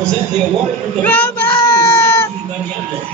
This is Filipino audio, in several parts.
present the award for the Maniano.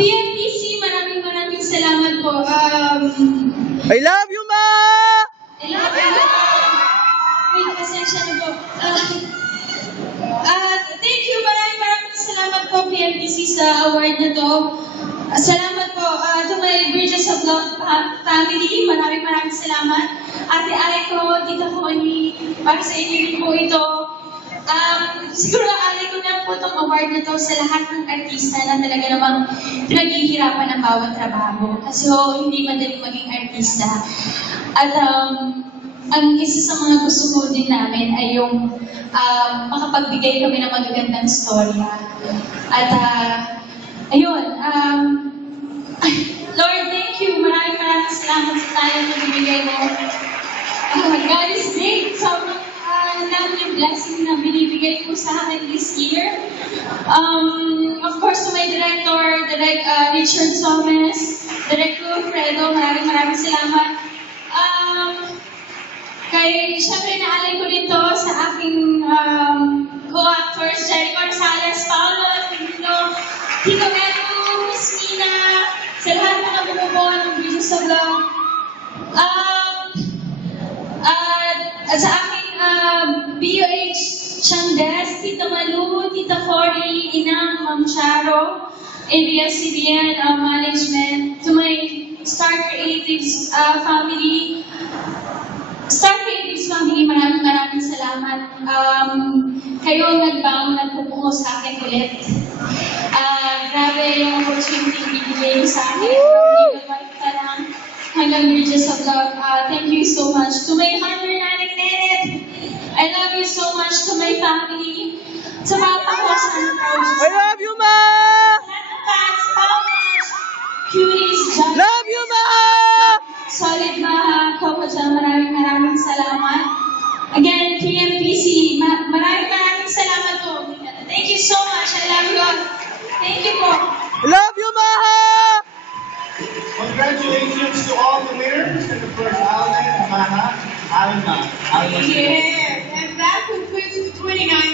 PMPC, maraming salamat po. I love you, Ma! I love you. Wait, pasensya na po. Thank you, maraming salamat po PMPC sa award na to. Salamat po to my Bridges of Love family. Maraming salamat. Ate Aiko, Tita Connie, para sa inyo rin po ito. Siguro alay ko na po itong award na to sa lahat ng artista na talaga namang pinaghihirapan ng bawat trabaho. Kasi hindi madaling maging artista. At ang isa sa mga gusto ko din namin ay yung makapagbigay kami ng magagandang storya. At ayun, Lord, thank you. Maraming salamat sa tayo na binigay mo. God is great. Sobrang dami yung blessing na binibigay ko sa akin this year. Of course, to my director, Richard Thomas, Director Fredo, maraming salamat. Siyempre, naalay ko rin to sa aking co-actors, Jericho Rosales, Paolo Aquino, Tito Edu, Miss Mina, sa lahat mga bumubuo ng Bridges of Love. At sa aking BOH Chandes, Tita Malu, Tita Cory, Inang, Ma'am Charo, ABS-CBN Management, to my Star Creatives family. Star Creatives family, maraming salamat. Kayo nagpupungo sa akin ulit. Grabe yung opportunity ibigay mo sa akin. Ibabalik ka lang hanggang Bridges of Love. Thank you so much. To my mother, Nanay Nenet, I love you so much. To my family, sa papa ko, sa I love you, Ma! fans, cuties, Love you, Ma! Solid Maha, Coco Jam, maraming salamat. Again, PMPC, maraming salamat po. Thank you so much. I love you all. Thank you po. Love you, Maha! Congratulations to all the winners in the first Allen and Maha. Yes, and that concludes the 29th